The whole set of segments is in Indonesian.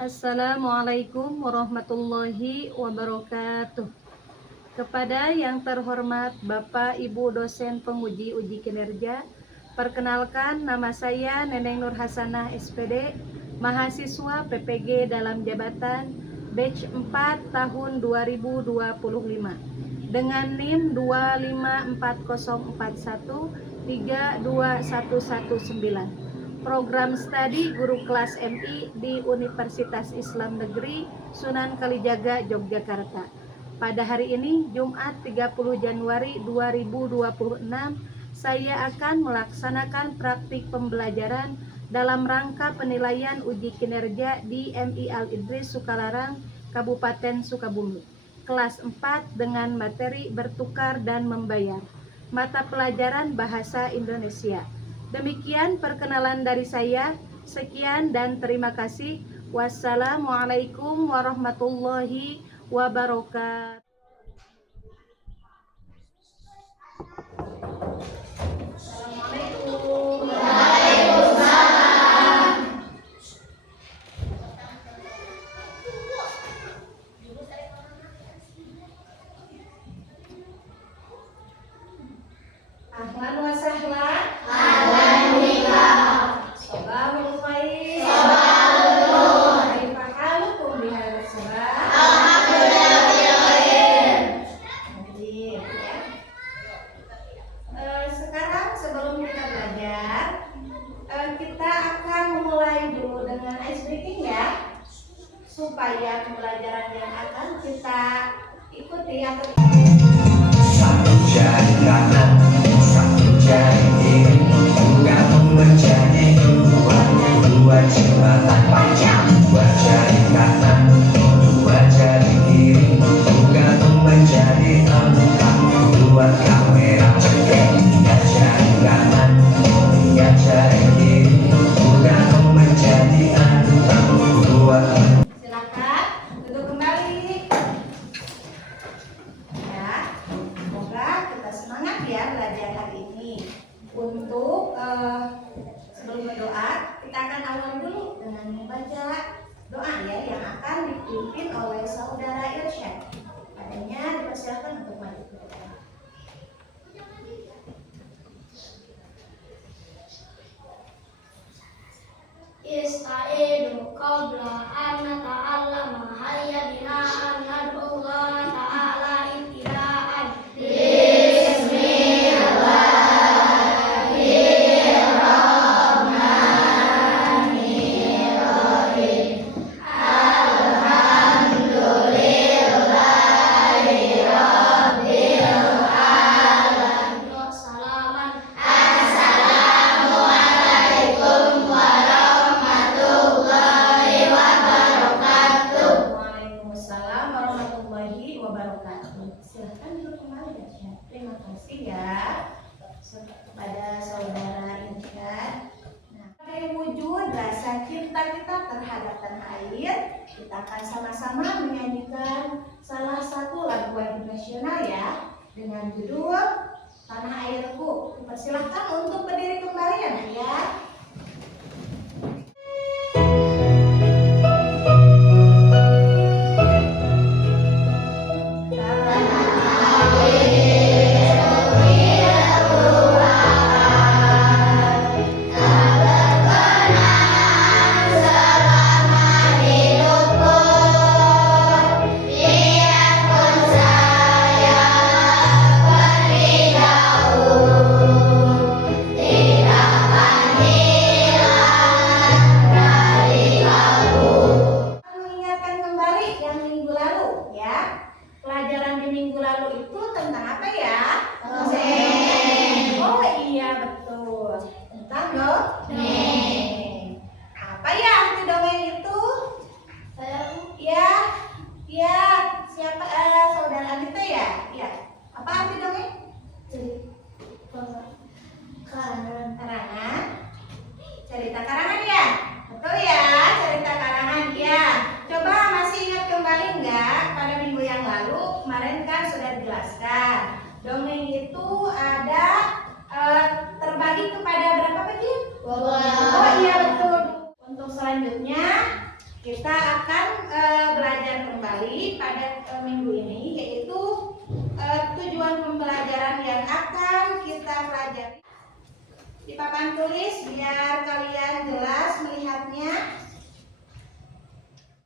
Assalamualaikum warahmatullahi wabarakatuh. Kepada yang terhormat Bapak Ibu dosen penguji uji kinerja, perkenalkan nama saya Neneng Nur Hasanah SPD, mahasiswa PPG dalam jabatan batch 4 tahun 2025 dengan NIM 25404132119. Program studi guru kelas MI di Universitas Islam Negeri Sunan Kalijaga, Yogyakarta. Pada hari ini, Jumat 30 Januari 2026, saya akan melaksanakan praktik pembelajaran dalam rangka penilaian uji kinerja di MI Al-Idris Sukalarang, Kabupaten Sukabumi. Kelas 4 dengan materi bertukar dan membayar. Mata pelajaran Bahasa Indonesia. Demikian perkenalan dari saya. Sekian dan terima kasih. Wassalamualaikum warahmatullahi wabarakatuh. Assalamualaikum. Ahlan wa sahlan. Supaya pembelajaran yang akan kita ikuti atau satu jari kanan, satu jari kiri, bukan menjadi dua jembatan panjang. Dua jari kanan, dua jari kiri, bukan menjadi empat. Dua kamera cekek, tiga jari kanan, tiga jari kiri, bukan menjadi empat. Dua belajar hari ini. Untuk sebelum berdoa, kita akan awali dulu dengan membaca doa ya yang akan dipimpin oleh saudara Irsyad. Padanya dipersilakan untuk maju ke depan. Istaidu qabla an nata'allama hayya bina an nad'ullaha ta'ala ibtida'an. Silahkan duduk kembali ya. Terima kasih ya kepada saudara Irsyad. Nah, sebagai wujud rasa cinta kita terhadap tanah air, kita akan sama-sama menyanyikan salah satu lagu wajib nasional ya dengan judul Tanah Airku. Persilahkan untuk berdiri kembali ya Nak ya. Tanah ya. Pelajaran di minggu lalu itu tentang apa ya? Dongeng. Oh iya betul, tentang dongeng. Apa ya arti dongeng itu? Ya, ya, siapa saudara kita ya? Ya. Apa arti dongeng? Karangan. Cerita karangan ya? Betul ya, cerita karangan ya. Coba masih ingat kembali nggak pada minggu yang lalu kemarin kan sudah dijelaskan. Dongeng itu ada terbagi kepada berapa bagi? 12. Oh iya betul. Untuk selanjutnya kita akan belajar kembali pada minggu ini, yaitu tujuan pembelajaran yang akan kita pelajari. Di papan tulis biar kalian jelas melihatnya.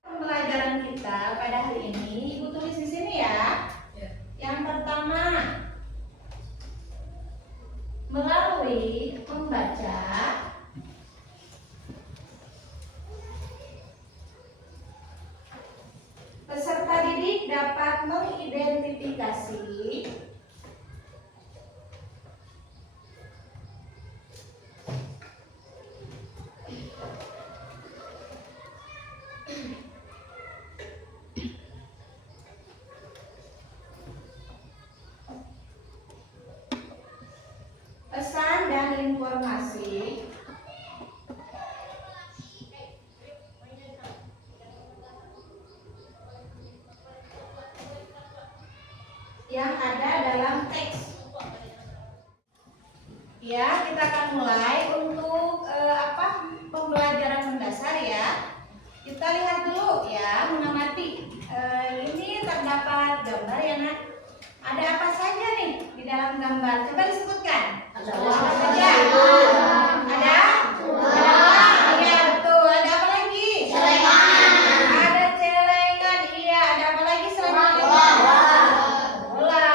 Pembelajaran kita pada hari ini, Ibu tulis di sini ya. Yang pertama, melalui membaca peserta didik dapat mengidentifikasi pesan dan informasi yang ada dalam teks. Ya, kita akan mulai untuk pembelajaran mendasar ya. Kita lihat dulu ya, mengamati. Ini terdapat gambar ya nak. Ada apa saja nih di dalam gambar? Coba disebutkan. Ada apa saja? Ada? Iya betul. Ada apa lagi? Celengan. Ada celengan. Iya. Ada apa lagi selain itu? Bola.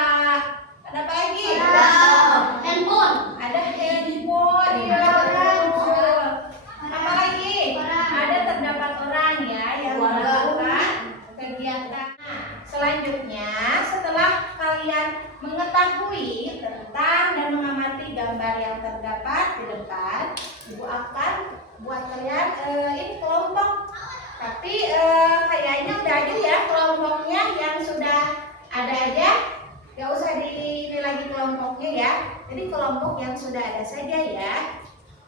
Ada apa lagi? Handphone. Ada handphone. Iya betul. Apa lagi? Ada terdapat orang ya yang melakukan kegiatan. Nah, selanjutnya setelah kalian mengetahui tentang dan mengamati gambar yang terdapat di depan, Ibu akan buat kalian ini kelompok. Tapi kayaknya udah aja ya kelompoknya yang sudah ada aja. Gak usah ini lagi kelompoknya ya. Jadi kelompok yang sudah ada saja ya.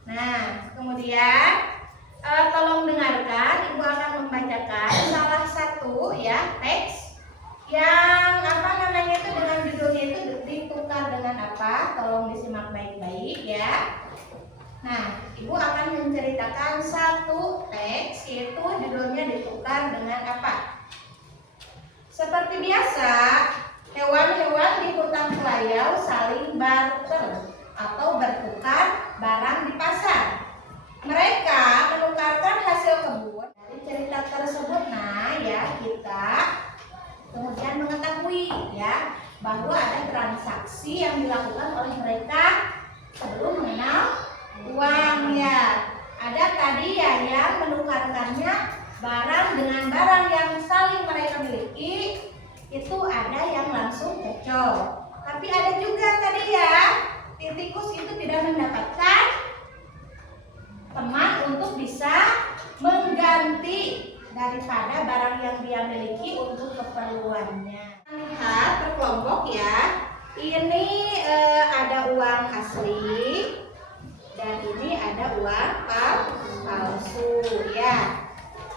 Nah, kemudian tolong dengarkan, Ibu akan membacakan salah satu ya teks yang itu dengan judulnya itu ditukar dengan apa? Tolong disimak baik-baik ya. Nah, Ibu akan menceritakan satu teks, yaitu judulnya ditukar dengan apa? Seperti biasa, hewan-hewan di hutan kelayau saling barter atau bertukar barang di pasar. Mereka menukarkan hasil kebun. Dari cerita tersebut, nah ya kita kemudian mengetahui ya bahwa ada transaksi yang dilakukan oleh mereka sebelum mengenal uang ya. Ada tadi ya yang menukarkannya barang dengan barang yang saling mereka miliki, itu ada yang langsung cocok. Tapi ada juga tadi ya tikus itu tidak mendapatkan teman untuk bisa mengganti daripada barang yang dia miliki untuk keperluannya. Lihat berkelompok ya. Ini ada uang asli dan ini ada uang palsu ya.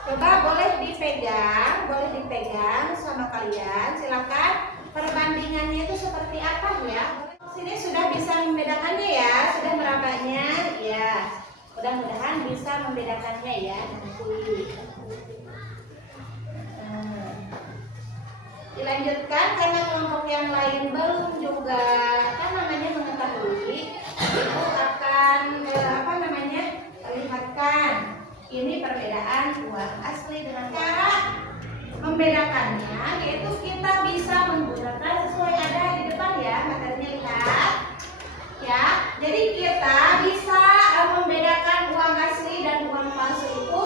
Coba boleh dipegang sama kalian. Silakan perbandingannya itu seperti apa ya? Sini sudah bisa membedakannya ya, sudah merabanya ya. Mudah-mudahan bisa membedakannya ya nanti. Dilanjutkan karena kelompok yang lain belum juga mengetahui, itu akan lihatkan ini perbedaan uang asli dengan cara membedakannya, yaitu kita bisa menggunakan sesuai ada di depan ya materinya, lihat ya. Jadi kita bisa membedakan uang asli dan uang palsu itu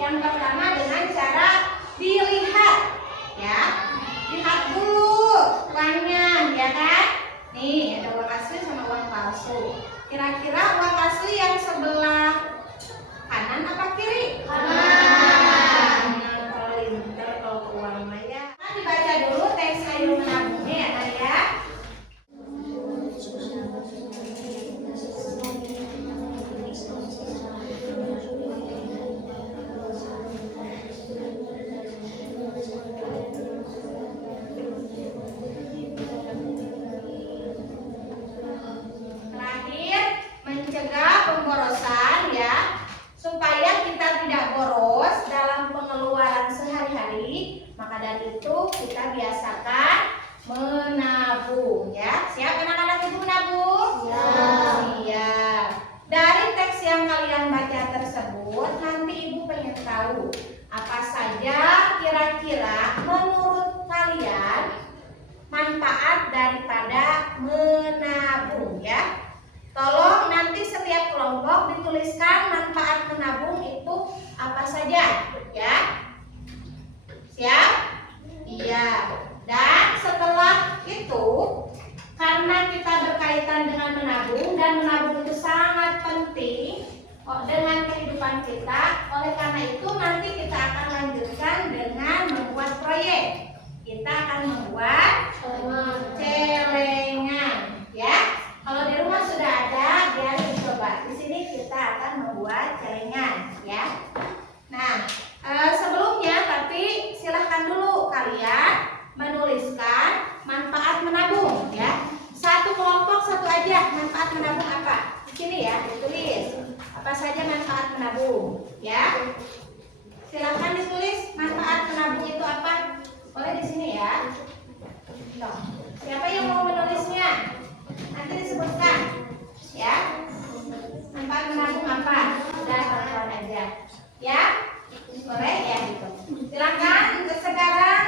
yang pertama dengan cara dilihat ya. itu kita biasakan menabung ya. Siap anak-anak ibu menabung? Ya. Iya. Dari teks yang kalian baca tersebut, nanti ibu pengen tahu apa saja kira-kira menurut kalian manfaat daripada menabung ya. Tolong nanti setiap kelompok dituliskan manfaat menabung itu apa saja ya. Siap? Iya. Dan setelah itu, karena kita berkaitan dengan menabung dan menabung itu sangat penting dengan kehidupan kita, oleh karena itu nanti kita akan lanjutkan dengan membuat proyek. Kita akan membuat celengan ya. Kalau di rumah sudah ada, biar dicoba. Di sini kita akan membuat celengan ya. Nah, sebelumnya tapi silahkan dulu kalian menuliskan manfaat menabung ya. Satu kelompok satu aja manfaat menabung apa? Di sini ya, ditulis apa saja manfaat menabung ya. Silahkan ditulis manfaat menabung itu apa? Boleh di sini ya. Loh, siapa yang mau menulisnya? Nanti disebutkan ya. Manfaat menabung apa? Udah kawan aja ya. Boleh ya gitu. Silakan sekarang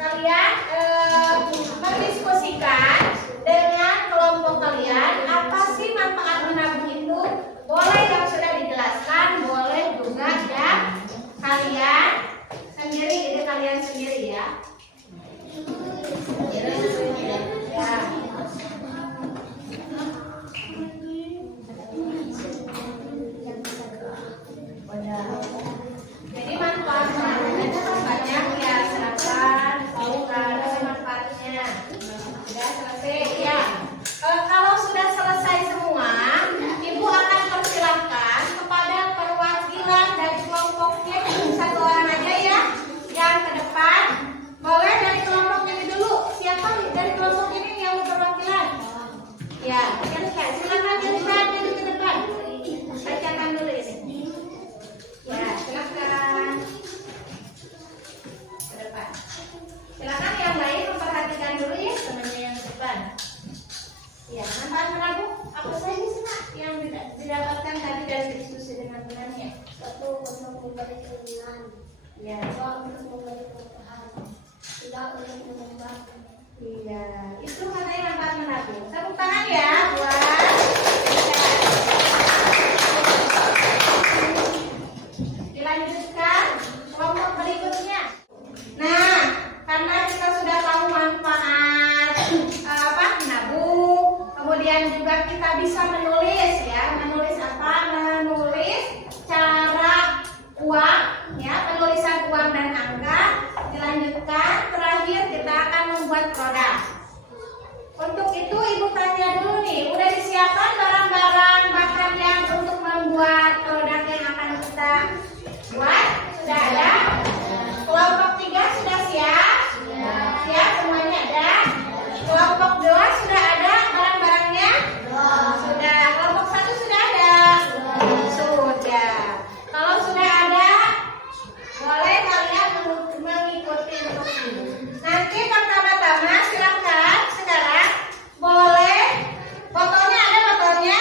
kalian mendiskusikan dengan kelompok kalian apa sih manfaat menabung itu. Boleh yang sudah dijelaskan, boleh juga yang kalian sendiri, ide kalian sendiri ya. Ya. Jadi manfaat menabung itu kan banyak ya, silakan tahu kan manfaatnya. Sudah selesai ya. Kalau sudah selesai semua, ibu akan persilahkan kepada perwakilan dari kelompoknya, satu orang aja ya, yang ke depan. Boleh dari kelompok ini dulu. Siapa dari kelompok ini yang berwakilan? Ya, silakan jadi ke depan. Bacakan dulu ini. Ya, silakan ke depan. Silakan yang lain memperhatikan dulu ya temannya yang ke depan. Ya, manfaat menabung apa saja sih Nak yang didapatkan tadi dari diskusi dengan temannya? Satu, untuk memberi keinginan. Ya. Dua, untuk memberi keberkahan. Tiga, untuk mengembangkan. Iya, itu katanya manfaat menabung. Tepuk tangan ya buat dilanjutkan kelompok berikutnya. Nah, karena kita sudah tahu manfaat menabung, kemudian juga kita bisa menulis ya. Menulis apa? Menulis cara uang ya, penulisan uang dan angka. Dilanjutkan, terakhir kita akan membuat produk. Untuk itu ibu tanya dulu nih, udah disiapkan barang-barang bahan yang untuk membuat produk yang akan kita buat? Sudah ada? Kelompok 3 sudah siap? Siap semuanya ada? Kelompok 2 sudah ada barang-barangnya? Sudah. Kelompok 1 sudah ada? Sudah. Kalau sudah ada, boleh kalian mengikuti untuk ini. Nanti pertama-tama silakan sekarang boleh botolnya, ada botolnya?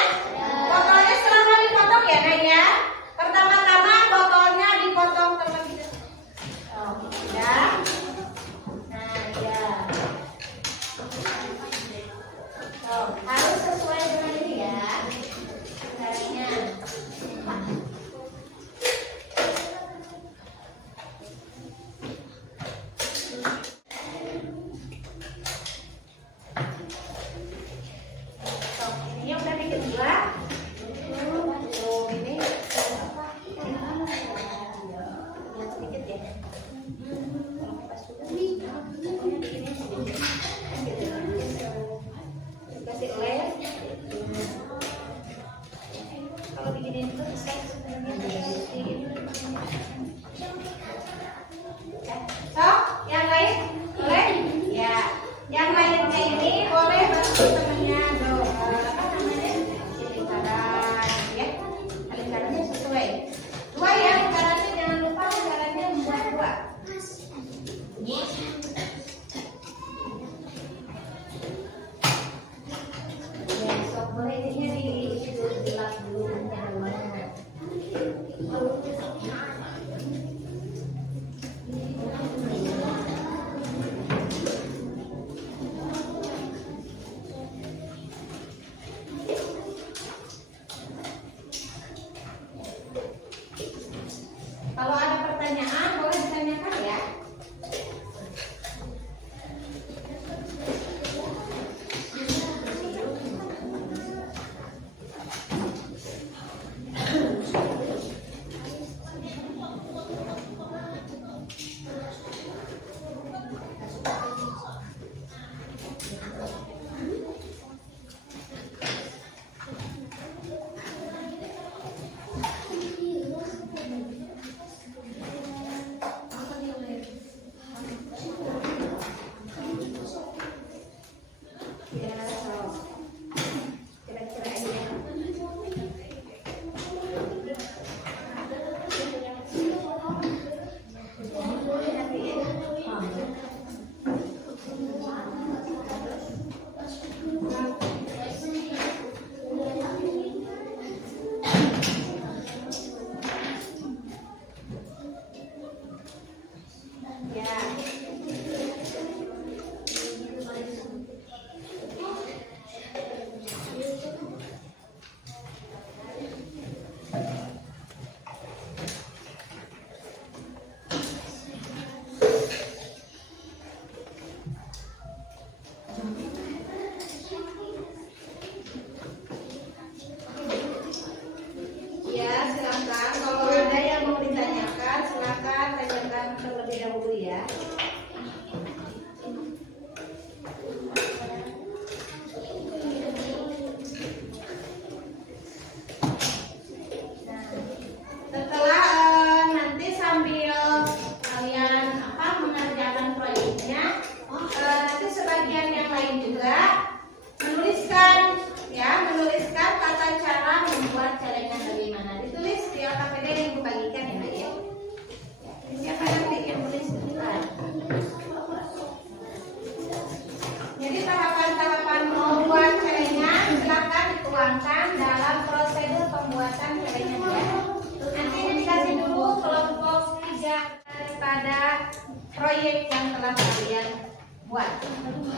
dituangkan dalam prosedur pembuatan celengan ya. Nanti ini dikasih dulu kelompok 3 daripada proyek yang telah kalian buat.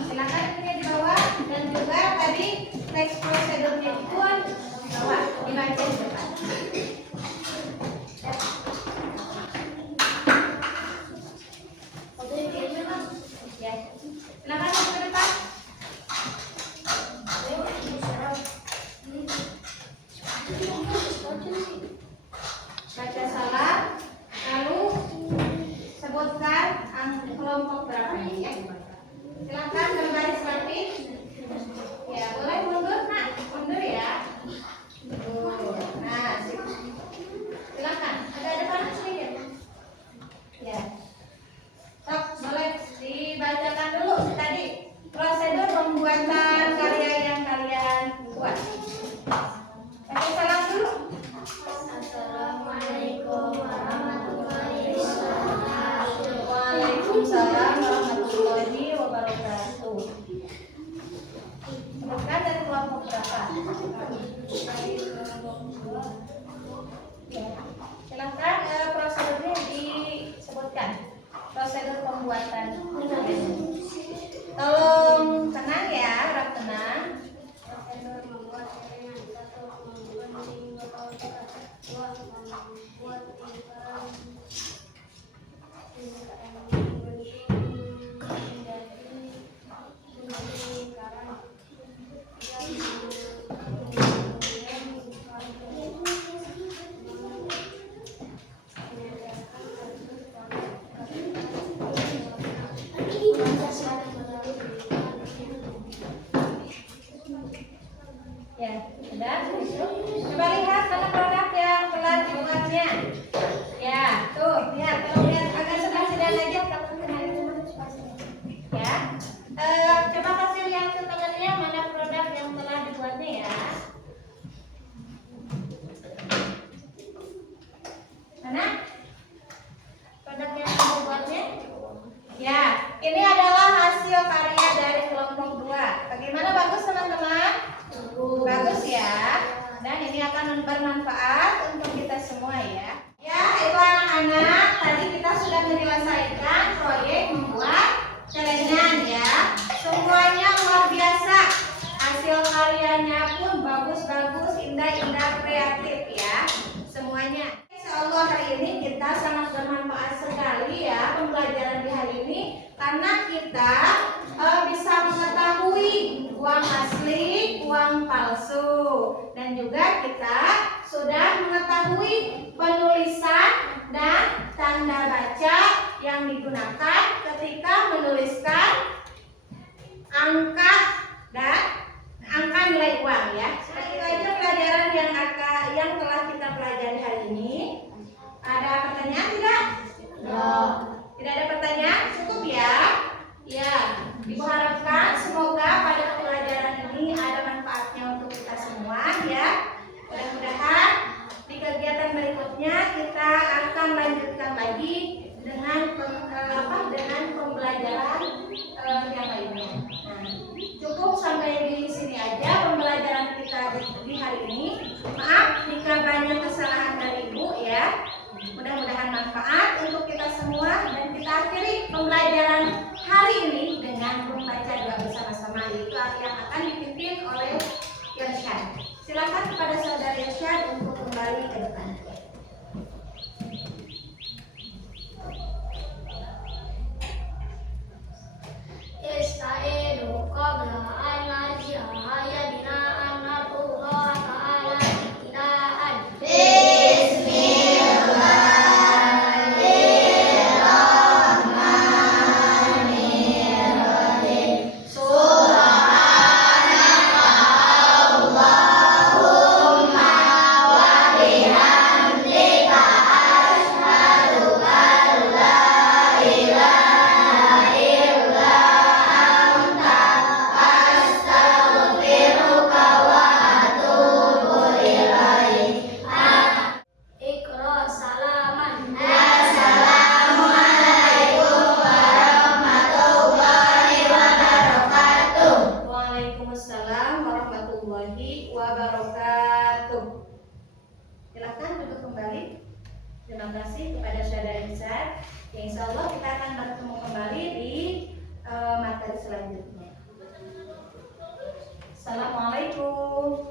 Silakan ini di bawah, dan juga tadi teks prosedurnya pun di bawah, dibaca di depan. Ya, silakan masuk ke depan. Baca salah, lalu sebutkan kelompok berapa ya. Silakan berbaris rapi. Ya, boleh mundur nak, mundur ya. Nah, silakan. Agak depan sedikit. Ya. Sok, boleh dibacakan dulu tadi prosedur pembuatan karya yang kalian buat. Baca salam dulu. Assalamualaikum warahmatullahi wabarakatuh. Waalaikumsalam warahmatullahi wabarakatuh. Sebutkan dari kelompok berapa? Ya. Silakan prosedurnya disebutkan. Prosedur pembuatan. Tolong tenang ya, harap tenang. Prosedur membuat celengan. 1. Menggunting botol bekas. 2. Membuat lingkaran. 3. Menggunting menjadi lingkaran. 4. Ya, sudah. Coba lihat mana produk yang telah dibuatnya. Ya, tuh, lihat. Kalau lihat agak sebelah sini aja, kalau kenalin ya. Coba kasih lihat ke temannya mana produk yang telah dibuatnya ya. Mana? Produk yang telah dibuatnya? Ya, ini adalah hasil karya dari kelompok 2. Bagaimana, bagus teman-teman? Bagus ya. Dan ini akan bermanfaat untuk kita semua ya. Ya, itu anak-anak, tadi kita sudah menyelesaikan proyek membuat celengan ya. Semuanya luar biasa. Hasil karyanya pun bagus-bagus, indah-indah, kreatif ya. Semuanya. Insyaallah hari ini kita sangat bermanfaat sekali ya pembelajaran di hari ini, karena kita bisa mengetahui uang asli, uang palsu, dan juga kita sudah mengetahui penulisan dan tanda baca yang digunakan ketika menuliskan angka dan angka nilai uang ya. Itu aja pelajaran yang telah kita pelajari hari ini. Ada pertanyaan tidak? Tidak ada pertanyaan? Cukup ya? Ya, Ibu harapkan semoga pada pelajaran ini ada manfaatnya untuk kita semua ya. Mudah-mudahan di kegiatan berikutnya kita akan lanjutkan lagi dengan pembelajaran yang lainnya. Nah, cukup sampai di sini aja pembelajaran kita di hari ini. Maaf jika banyak kesalahan dari Ibu ya. Mudah-mudahan manfaat untuk kita semua, dan kita akhiri pembelajaran hari ini dengan membaca doa bersama-sama, yaitu yang akan dipimpin oleh Irsyad. Silakan kepada saudara Irsyad untuk kembali ke depan. Istaidu qabla an naj'ala yadina an natullah ta'ala ibtida'an. materi selanjutnya. Assalamualaikum.